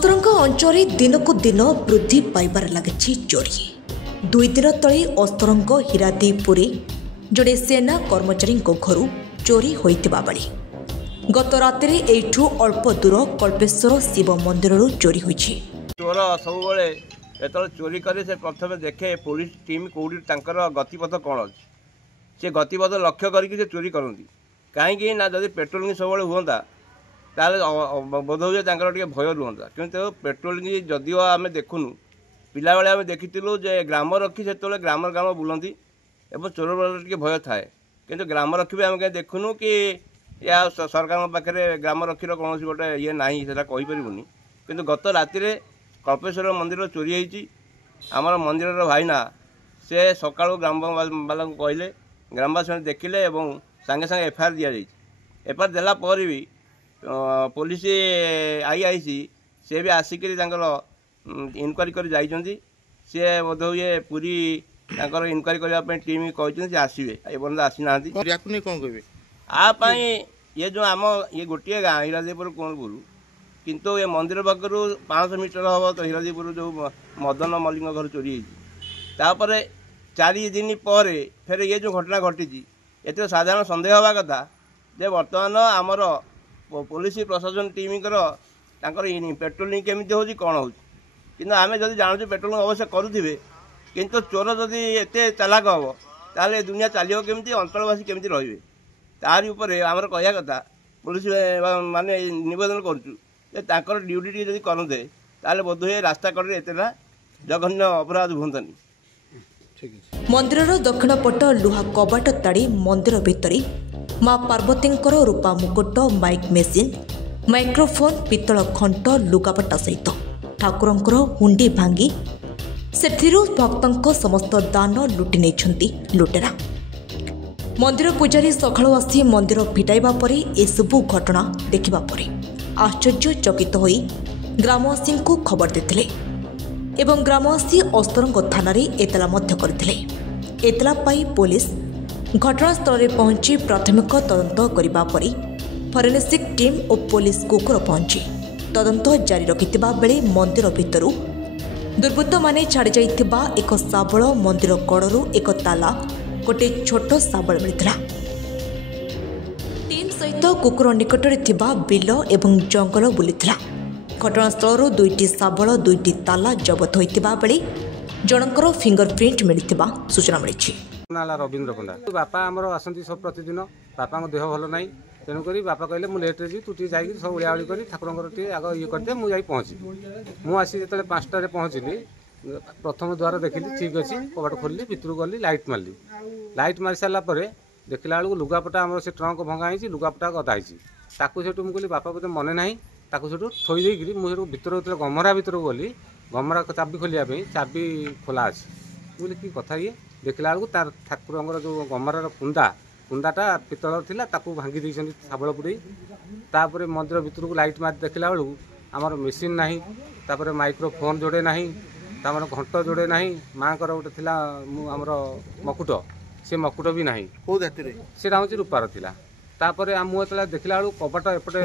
ଅସ୍ତରଙ୍ଗ ଅଞ୍ଚଳରେ ଦିନକୁ ଦିନ ବୃଦ୍ଧି ପାଇବାରେ ଲାଗିଛି ଚୋରି। 2 ଦିନ ତଳେ ଅସ୍ତରଙ୍ଗ ହୀରାଦେଇପୁରରେ ଜଣେ ସେନା କର୍ମଚାରୀଙ୍କ ଘରୁ ଚୋରି ହୋଇଥିବା ବେଳେ ଗତ ରାତିରେ ଏଇଠୁ ଅଳ୍ପ ଦୂର କଳ୍ପେଶ୍ୱର ଶିବ ମନ୍ଦିରରୁ ଚୋରି ହୋଇଛି। ଚୋର ସବୁବେଳେ ଯେତେବେଳେ ଚୋରି କରେ ସେ ପ୍ରଥମେ ଦେଖେ ପୋଲିସ ଟିମ୍ କେଉଁଠି ତାଙ୍କର ଗତିପଥ କ'ଣ ଅଛି, ସେ ଗତିପଥ ଲକ୍ଷ୍ୟ କରିକି ସେ ଚୋରି କରନ୍ତି। କାହିଁକି ନା ଯଦି ପେଟ୍ରୋଲିଂ ସବୁବେଳେ ହୁଅନ୍ତା ତାହେଲେ ବୋଧ ହୁଏ ତାଙ୍କର ଟିକେ ଭୟ ରୁହନ୍ତା। କିନ୍ତୁ ପେଟ୍ରୋଲିଂ ଯଦିଓ ଆମେ ଦେଖୁନୁ, ପିଲାବେଳେ ଆମେ ଦେଖିଥିଲୁ ଯେ ଗ୍ରାମରକ୍ଷୀ ସେତେବେଳେ ଗ୍ରାମ ବୁଲନ୍ତି ଏବଂ ଚୋର ଟିକେ ଭୟ ଥାଏ। କିନ୍ତୁ ଗ୍ରାମରକ୍ଷୀ ବି ଆମେ କାହିଁ ଦେଖୁନୁ କି ୟା ସରକାରଙ୍କ ପାଖରେ ଗ୍ରାମରକ୍ଷୀର କୌଣସି ଗୋଟେ ଇଏ ନାହିଁ, ସେଟା କହିପାରିବୁନି। କିନ୍ତୁ ଗତ ରାତିରେ କଳ୍ପେଶ୍ୱର ମନ୍ଦିର ଚୋରି ହେଇଛି। ଆମର ମନ୍ଦିରର ଭାଇନା ସେ ସକାଳୁ ଗ୍ରାମବାଲାଙ୍କୁ କହିଲେ, ଗ୍ରାମବାସୀ ଦେଖିଲେ ଏବଂ ସାଙ୍ଗେ ସାଙ୍ଗେ ଏଫଆଇଆର୍ ଦିଆଯାଇଛି। ଏଫଆଇଆର୍ ଦେଲା ପରେ ବି ପୋଲିସ ଆଇଆଇସି ସେ ବି ଆସିକରି ତାଙ୍କର ଇନକ୍ୱାରି କରି ଯାଇଛନ୍ତି। ସେ ବୋଧ ହୁଏ ପୁରୀ ତାଙ୍କର ଇନକ୍ୱାରି କରିବା ପାଇଁ ଟିମ୍ କହିଛନ୍ତି ଯେ ଆସିବେ, ଏପର୍ଯ୍ୟନ୍ତ ଆସିନାହାନ୍ତି। କ'ଣ କହିବେ ଆ ପାଇଁ ଇଏ ଯେଉଁ ଆମ ଇଏ ଗୋଟିଏ ଗାଁ ହୀରାଦେଇପୁର କୋଣପୁର, କିନ୍ତୁ ଏ ମନ୍ଦିର ପାଖରୁ 500 ମିଟର ହେବ ତ ହୀରାଦେଇପୁର ଯେଉଁ ମଦନ ମଲ୍ଲିକଙ୍କ ଘର ଚୋରି ହେଇଛି। ତାପରେ 4 ଦିନ ପରେ ଫେରେ ଇଏ ଯେଉଁ ଘଟଣା ଘଟିଛି, ଏଥିରେ ସାଧାରଣ ସନ୍ଦେହ ହେବା କଥା ଯେ ବର୍ତ୍ତମାନ ଆମର ପୋଲିସ ପ୍ରଶାସନ ଟିମ୍ଙ୍କର ତାଙ୍କର ପେଟ୍ରୋଲିଂ କେମିତି ହେଉଛି କ'ଣ ହେଉଛି। କିନ୍ତୁ ଆମେ ଯଦି ଜାଣୁଛୁ ପେଟ୍ରୋଲିଂ ଅବଶ୍ୟ କରୁଥିବେ, କିନ୍ତୁ ଚୋର ଯଦି ଏତେ ଚାଲାକ ହେବ ତାହେଲେ ଏ ଦୁନିଆ ଚାଲିବ କେମିତି, ଅଞ୍ଚଳବାସୀ କେମିତି ରହିବେ। ତାରି ଉପରେ ଆମର କହିବା କଥା, ପୋଲିସ ମାନେ ନିବେଦନ କରୁଛୁ ଯେ ତାଙ୍କର ଡ୍ୟୁଟି ଟିକେ ଯଦି କରନ୍ତେ ତାହେଲେ ବୋଧହୁଏ ରାସ୍ତା କଡ଼ରେ ଏତେଟା ଜଘନ୍ୟ ଅପରାଧ ହୁଅନ୍ତାନି। ମନ୍ଦିରର ଦକ୍ଷିଣ ପଟ ଲୁହା କବାଟ ତାଡ଼ି ମନ୍ଦିର ଭିତରେ ମା ପାର୍ବତୀଙ୍କର ରୂପା ମୁକୁଟ, ମାଇକ୍ ମେସିନ୍, ମାଇକ୍ରୋଫୋନ୍, ପିତ୍ତଳ ଖଣ୍ଟ, ଲୁଗାପଟା ସହିତ ଠାକୁରଙ୍କର ହୁଣ୍ଡି ଭାଙ୍ଗି ସେଥିରୁ ଭକ୍ତଙ୍କ ସମସ୍ତ ଦାନ ଲୁଟି ନେଇଛନ୍ତି ଲୁଟେରା। ମନ୍ଦିର ପୂଜାରୀ ସକାଳୁ ଆସି ମନ୍ଦିର ଫିଟାଇବା ପରେ ଏସବୁ ଘଟଣା ଦେଖିବା ପରେ ଆଶ୍ଚର୍ଯ୍ୟଚକିତ ହୋଇ ଗ୍ରାମବାସୀଙ୍କୁ ଖବର ଦେଇଥିଲେ ଏବଂ ଗ୍ରାମବାସୀ ଅସ୍ତରଙ୍ଗ ଥାନାରେ ଏତଲା ମଧ୍ୟ କରିଥିଲେ। ଏତଲା ପାଇ ପୋଲିସ ଘଟଣାସ୍ଥଳରେ ପହଞ୍ଚି ପ୍ରାଥମିକ ତଦନ୍ତ କରିବା ପରେ ଫରେନ୍ସିକ୍ ଟିମ୍ ଓ ପୋଲିସ କୁକୁର ପହଞ୍ଚି ତଦନ୍ତ ଜାରି ରଖିଥିବା ବେଳେ ମନ୍ଦିର ଭିତରୁ ଦୁର୍ବୃତ୍ତମାନେ ଛାଡ଼ି ଯାଇଥିବା ଏକ ଶାବଳ, ମନ୍ଦିର କଡ଼ରୁ ଏକ ତାଲା, ଗୋଟିଏ ଛୋଟ ଶାବଳ ମିଳିଥିଲା। ଟିମ୍ ସହିତ କୁକୁର ନିକଟରେ ଥିବା ବିଲ ଏବଂ ଜଙ୍ଗଲ ବୁଲିଥିଲା। ଘଟଣାସ୍ଥଳରୁ 2ଟି ଶାବଳ, 2ଟି ତାଲା ଜବତ ହୋଇଥିବା ବେଳେ ଜଣଙ୍କର ଫିଙ୍ଗର ପ୍ରିଣ୍ଟ ମିଳିଥିବା ସୂଚନା ମିଳିଛି। ରବୀନ୍ଦ୍ର ପଣ୍ଡା ବାପା ଆମର ଆସନ୍ତି ସବୁ ପ୍ରତିଦିନ। ବାପାଙ୍କ ଦେହ ଭଲ ନାହିଁ, ତେଣୁକରି ବାପା କହିଲେ ମୁଁ ଲେଟ୍ରେ ଯିବି, ତୁ ଟିକେ ଯାଇକି ସବୁ ଓଳିଆଓଳି କରି ଠାକୁରଙ୍କର ଟିକେ ଆଗ ଇଏ କରିଦେ, ମୁଁ ଯାଇ ପହଞ୍ଚିବି। ମୁଁ ଆସି ଯେତେବେଳେ 5ଟାରେ ପହଞ୍ଚିଲି, ପ୍ରଥମ ଦ୍ୱାର ଦେଖିଲି ଠିକ୍ ଅଛି, କବାଟ ଖୋଲିଲି, ଭିତରକୁ ଗଲି, ଲାଇଟ୍ ମାରିଲି। ଲାଇଟ୍ ମାରି ସାରିଲା ପରେ ଦେଖିଲା ବେଳକୁ ଲୁଗାପଟା ଆମର ସେ ଟ୍ରଙ୍କ ଭଙ୍ଗା ହେଇଛି, ଲୁଗାପଟା ଗଦା ହେଇଛି। ତାକୁ ସେଠୁ ମୁଁ କହିଲି ବାପା ବୋଧେ ମନେ ନାହିଁ, ତାକୁ ସେଠୁ ଥୋଇ ଦେଇକିରି ମୁଁ ସେଠୁ ଭିତରକୁ ଯେତେବେଳେ ଗମରା ଭିତରକୁ ଗଲି, ଗମରା ଚାବି ଖୋଲିବା ପାଇଁ ଚାବି ଖୋଲା ଅଛି। ମୁଁ କହିଲି କି କଥା ଇଏ, ଦେଖିଲା ବେଳକୁ ତାର ଠାକୁରଙ୍କର ଯେଉଁ ଗମରାର କୁଣ୍ଡାଟା ପିତ୍ତଳର ଥିଲା, ତାକୁ ଭାଙ୍ଗି ଦେଇଛନ୍ତି ଶାବଳ ପୁରେଇ। ତାପରେ ମନ୍ଦିର ଭିତରକୁ ଲାଇଟ୍ ମାରି ଦେଖିଲା ବେଳକୁ ଆମର ମେସିନ୍ ନାହିଁ, ତାପରେ ମାଇକ୍ରୋଫୋନ୍ ଯୋଡ଼େ ନାହିଁ, ତାପରେ ଘଣ୍ଟ ଯୋଡ଼େ ନାହିଁ, ମାଆଙ୍କର ଗୋଟେ ଥିଲା ଆମର ମକୁଟ, ସେ ମକୁଟ ବି ନାହିଁ। କେଉଁ ଜାତିରେ? ସେଇଟା ହେଉଛି ରୂପାର ଥିଲା। ତାପରେ ମୁଁ ଯେତେବେଳେ ଦେଖିଲା ବେଳକୁ କବାଟ ଏପଟେ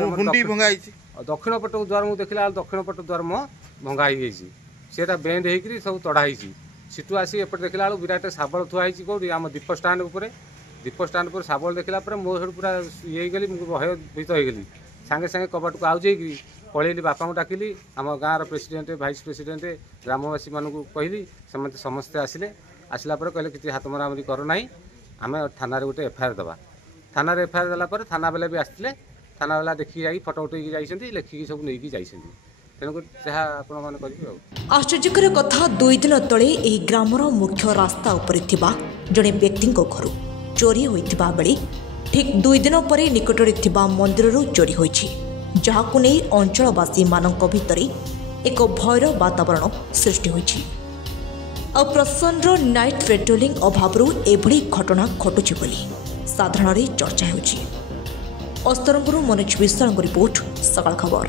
ଦକ୍ଷିଣ ପଟକୁ ଦ୍ୱାର ମୁଁ ଦେଖିଲା ବେଳକୁ ଦକ୍ଷିଣ ପଟ ଦ୍ୱାର ଭଙ୍ଗା ହେଇଯାଇଛି, ସେଇଟା ବେଣ୍ଡ ହେଇକିରି ସବୁ ତଡ଼ା ହେଇଛି। ସେଠୁ ଆସି ଏପଟେ ଦେଖିଲା ବେଳକୁ ବିରାଟ ଶାବଳ ଥୁଆ ହେଇଛି କେଉଁଠି, ଆମ ଦୀପ ଷ୍ଟାଣ୍ଡ ଉପରେ ଶାବଳ ଦେଖିଲା ପରେ ମୋ ସେଠୁ ପୁରା ଇଏ ହେଇଗଲି, ମୁଁ ଭୟଭୀତ ହେଇଗଲି। ସାଙ୍ଗେ ସାଙ୍ଗେ କବାଟକୁ ଆଉଜେଇକି ପଳେଇଲି, ବାପାଙ୍କୁ ଡାକିଲି, ଆମ ଗାଁର ପ୍ରେସିଡେଣ୍ଟ, ଭାଇସ୍ ପ୍ରେସିଡେଣ୍ଟ, ଗ୍ରାମବାସୀମାନଙ୍କୁ କହିଲି। ସେମାନେ ସମସ୍ତେ ଆସିଲା ପରେ କହିଲେ କିଛି ହାତ ମରାମରି କର ନାହିଁ, ଆମେ ଥାନାରେ ଗୋଟେ ଏଫଆଇଆର୍ ଦେବା। ଥାନାରେ ଏଫଆଇଆର୍ ଦେଲା ପରେ ଥାନାବାଲା ବି ଆସିଥିଲେ, ଥାନାବାଲା ଦେଖିକି ଯାଇକି ଫଟୋ ଉଠେଇକି ଯାଇଛନ୍ତି, ଲେଖିକି ସବୁ ନେଇକି ଯାଇଛନ୍ତି। ତେଣୁକରି ଯାହା ଆପଣମାନେ କରିବେ ଆଉ। ଆଶ୍ଚର୍ଯ୍ୟକର କଥା, 2 ଦିନ ତଳେ ଏହି ଗ୍ରାମର ମୁଖ୍ୟ ରାସ୍ତା ଉପରେ ଥିବା ଜଣେ ବ୍ୟକ୍ତିଙ୍କ ଘରୁ ଚୋରି ହୋଇଥିବା ବେଳେ ଠିକ୍ 2 ଦିନ ପରେ ନିକଟରେ ଥିବା ମନ୍ଦିରରୁ ଚୋରି ହୋଇଛି, ଯାହାକୁ ନେଇ ଅଞ୍ଚଳବାସୀମାନଙ୍କ ଭିତରେ ଏକ ଭୟର ବାତାବରଣ ସୃଷ୍ଟି ହୋଇଛି। ଆଉ ପ୍ରଶାସନର ନାଇଟ୍ ପେଟ୍ରୋଲିଂ ଅଭାବରୁ ଏଭଳି ଘଟଣା ଘଟୁଛି ବୋଲି ସାଧାରଣରେ ଚର୍ଚ୍ଚା ହେଉଛି। ଅସ୍ତରଙ୍ଗରୁ ମନୋଜ ବିଶ୍ୱାଳଙ୍କ ରିପୋର୍ଟ, ସକାଳ ଖବର।